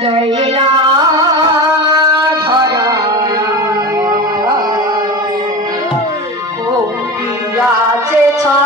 জয়না ধরা ও পিয়াছে ছা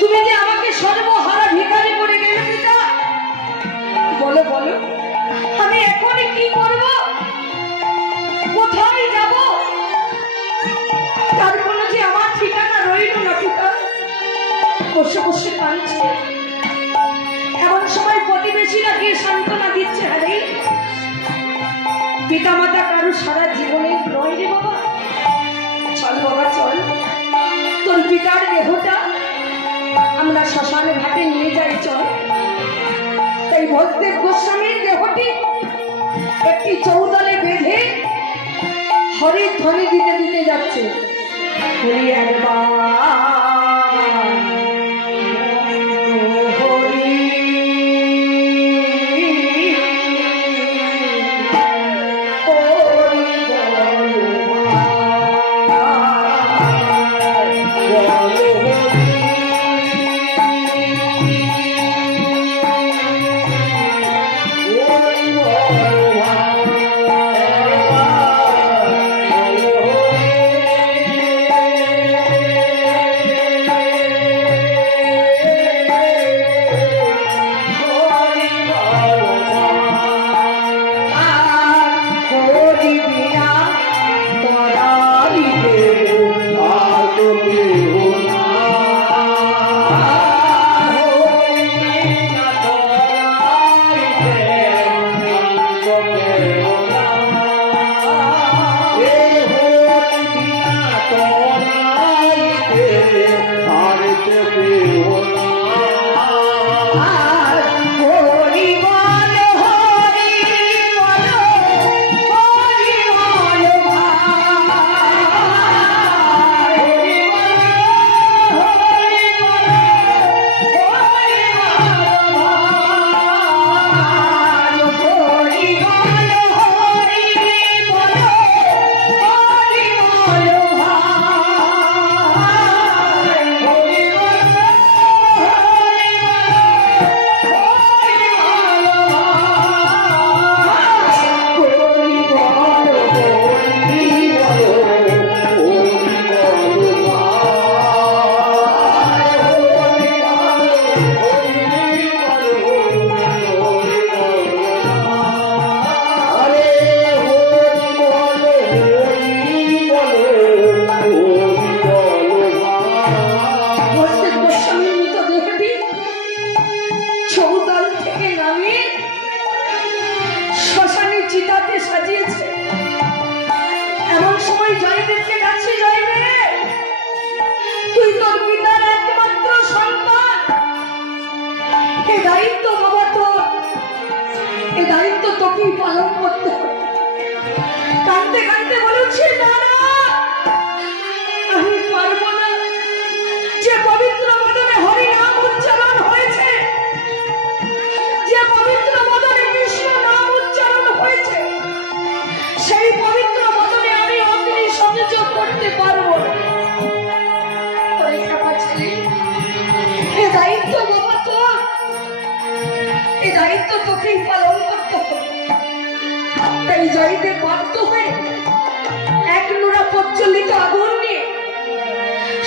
তুমি যে আমাকে সর্বহারা ভিখারি করে গেলে পিতা, বসে বসে কাঁদছে। এমন সময় প্রতিবেশীরা গিয়ে সান্ত্বনা দিচ্ছে, আরে পিতা মাতা কারো সারা জীবনে নয় রে বাবা, চল বাবা চল, তোর পিতার দেহটা আমরা শ্মশানে ঘাটে নিয়ে যাই চল। তাই ভক্তের গোস্বামীর দেহটি একটি চৌতালে বেঁধে হরির ধ্বনি দিতে দিতে যাচ্ছে, হরি একবার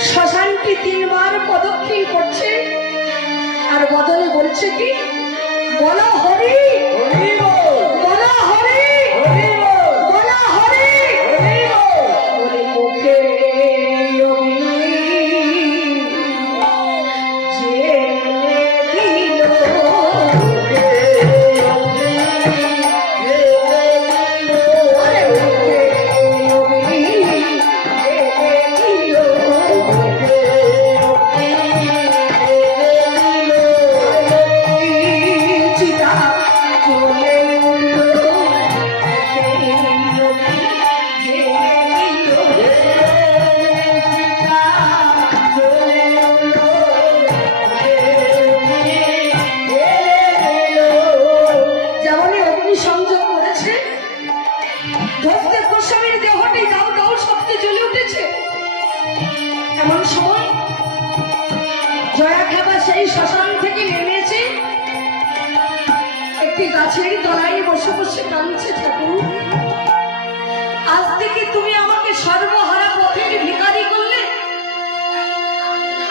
শ্মশানটি 3 বার প্রদক্ষিণ করছে আর বদলে বলছে কি, বলো হরি বলো হরি বলো হরি বলে মুখে শ্মশান থেকে নেমেছে, একটি গাছের তলায় বসে বসে কাঁদছে, ঠাকুর আজ থেকে তুমি আমাকে সর্বহারা পথের ভিখারি করলে,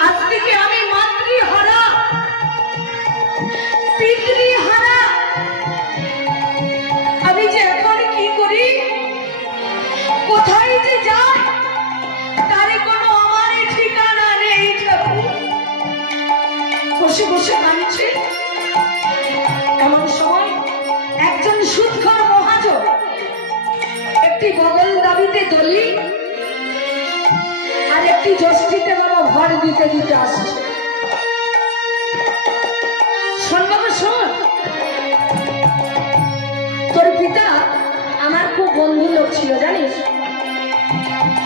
আজ থেকে আমি মাতৃহারা পিতৃহারা, আমি যে এখন কি করি, কোথায় যে যাই তার কোনো আমার ঠিকানা নেই ঠাকুর। বসে বসে কাঁদছে। এমন সময় একজন সুদখোর মহাজন একটি বগল দাবিতে দলি আর একটি যষ্টিতে বাবা ভর দিতে দিতে আসছে। শোন বাবা শোন, তোর পিতা আমার খুব বন্ধু লোক ছিল জানিস।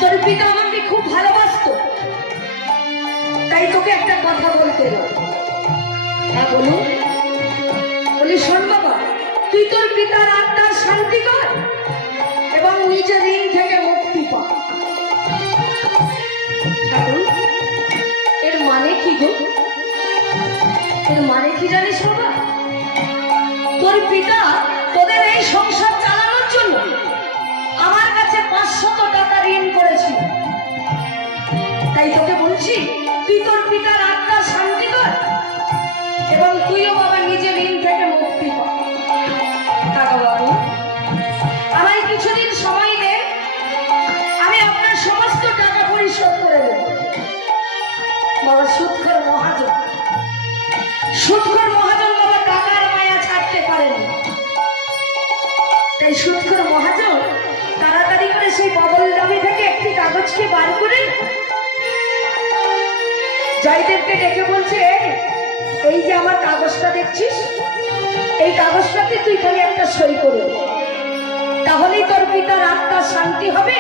তোর পিতা আমাকে খুব ভালোবাসতো, তাই তোকে একটা কথা বলতে এলো। হ্যাঁ বলুন। বলি শোন বাবা, তুই তোর পিতার আত্মার শান্তি কর এবং নিজের ঋণ থেকে মুক্তি পা। এর মানে কি গো? এর মানে কি জানিস বাবা? তোর পিতা তোদের এই সংসার চালানোর জন্য আমার কাছে 500 টাকা ঋণ করেছিল। তাই তোকে বলছি, তুই তোর পিতার আত্মার শান্তি কর এবং তুইও বাবা নিজের ঋণ থেকে মুক্তি পা। কাকা বাবু, আমায় কিছুদিন সময় দে, আমি আপনার সমস্ত টাকা পরিশোধ করে দেব। বাবা সুদখোর মহাজন, সুদখোর মহাজন বাবা টাকার মায়া ছাড়তে পারেন। তাই সুদখোর মহাজন তাড়াতাড়ি করে সেই বদল দাবি থেকে একটি কাগজকে বার করে জয়দেবকে ডেকে বলছে, এই যে আমার কাগজটা দেখছিস, এই কাগজটাতে তুই খালি একটা সই করে, তাহলেই তোর পিতার আত্মার শান্তি হবে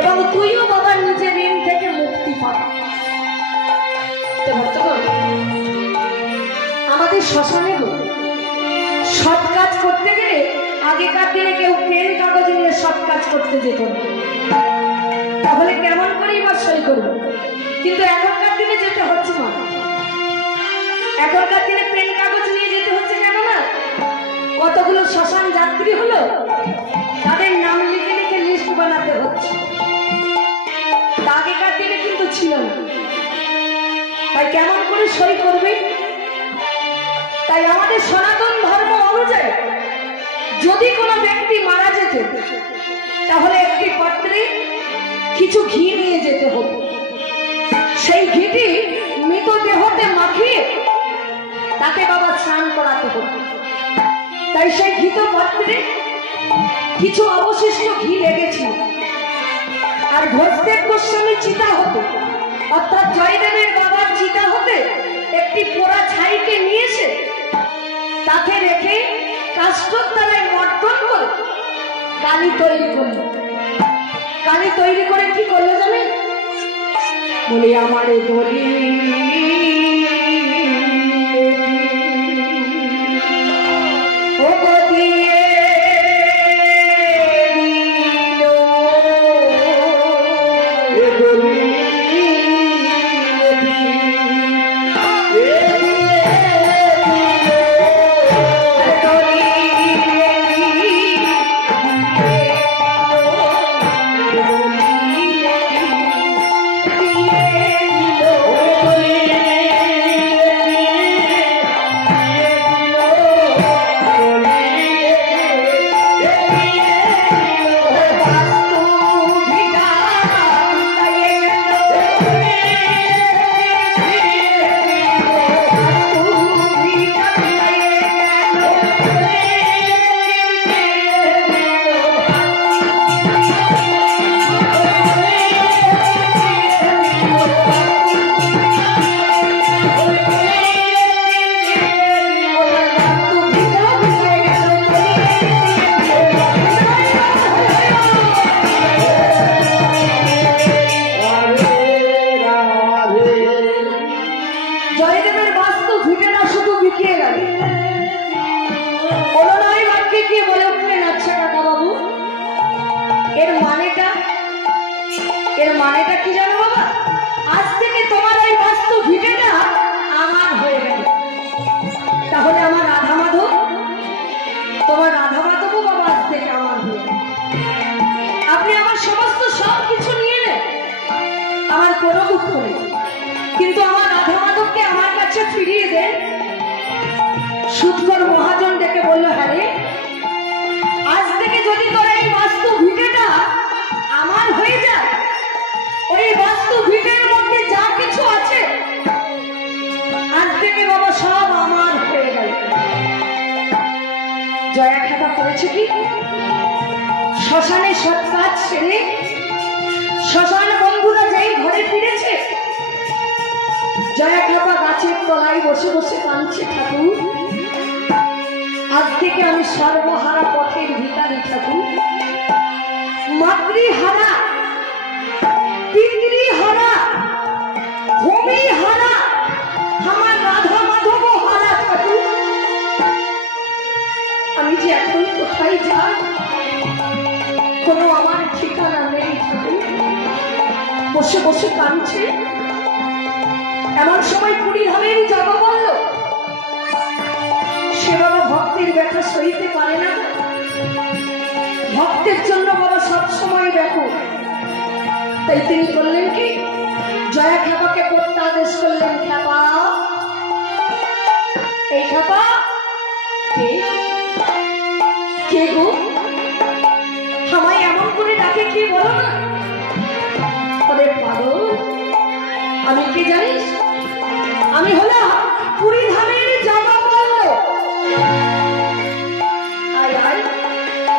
এবং তুইও বাবা নিজের ঋণ থেকে মুক্তি পাবি। আমাদের শ্মশানে সৎ কাজ করতে গেলে আগেকার দিনে কেউ পেন কাগজ নিয়ে সৎ কাজ করতে যেত না, তাহলে কেমন করেই বা সই করবো। কিন্তু এখনকার দিনে যেতে হচ্ছে না, এখনকার দিনে পেন কাগজ নিয়ে যেতে হচ্ছে কেন না, কতগুলো শ্মশান যাত্রী হলো, তাদের নাম লিখে লিখে লিস্ট বানাতে হচ্ছে। আগেকার দিনে কিন্তু ছিল না, তাই কেমন করে সই করবে। তাই আমাদের সনাতন ধর্ম অনুযায়ী যদি কোনো ব্যক্তি মারা যেত, তাহলে একটি পাত্রে কিছু ঘি নিয়ে যেতে হতো। সেই ঘিটি মৃতদেহতে মাখিয়ে তাকে বাবা স্নান করাতে হতো। তাই সেই ঘিত পাত্রে কিছু অবশিষ্ট ঘি লেগেছিল। আর ঘোষদেব গোস্বামী চিতা হতো, অর্থাৎ জয়দেবের বাবার চিতা হতে একটি পোড়া ছাইকে নিয়ে এসে তাকে রেখে কাষ্ঠের দ্বারা মর্দন করে কালি তৈরি করলো। কালি তৈরি করে কি করলো জানেন? বলি আমার বলি কিন্তু আমার রাধা মাধবকে আমার কাছে ফিরিয়ে দেন। সুদখোর মহাজন ডেকে বলল, হ্যাঁ রে, আজ থেকে যদি তোর এই বাস্তু ভিটেটা আমার হয়ে যায়, ওই বাস্তু ভিটের মধ্যে যা কিছু আছে আজ থেকে বাবা সব আমার হয়ে গেল। জয়া খাতা করেছে কি, শ্মশানে সৎ কাজ ছেড়ে শ্মশান বন্ধুরা যেই ঘরে ফিরেছে, জয়া খাতা গাছের তলায় বসে বসে কাঁদছে, ঠাকুর আজ থেকে আমি সর্বহারা পথের ভিখারি ঠাকুর, মাতৃহারা, পিতৃহারা, ভূমিহারা, আমার রাধা মাধব হারা ঠাকুর, আমি যে এখন কোথায় যাই কোনো আমার ঠিকানা নেই ঠাকুর। বসে বসে কাঁদছে। এমন সময় পুরীধামের যাবো বলল, সে বাবা ভক্তের ব্যথা সইতে পারে না, ভক্তের জন্য বাবা সবসময় ব্যাকুল। তাই তিনি করলেন কি, জয়া খ্যাপাকে করতে আদেশ করলেন, খ্যাপা, এই খ্যাপা কে গো, আমায় এমন করে ডাকে কে বলো না। ওদের পাগল, আমি কে জানিস, আমি হলাম পুরীধামের যাওয়া বলল। আয় আয়,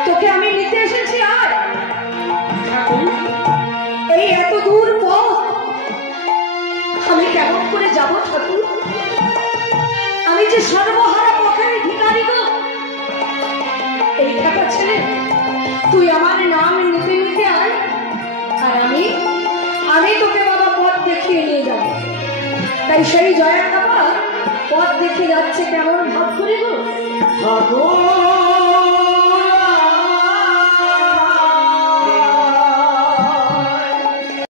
তোকে আমি নিতে এসেছি, আয়। এই এত দূর পথ আমি কেমন করে যাব ঠাকুর, আমি যে সর্বহারা পথের ভিখারি গো। এই খ্যাপা ছেলে, তুই আমার নাম নিতে নিতে আয়, আর আমি তোকে বাবা পথ দেখিয়ে নিয়ে যাব। তাই সেই জয়া খ্যাপা পথ দেখে যাচ্ছে কেমন ভাব করে গো।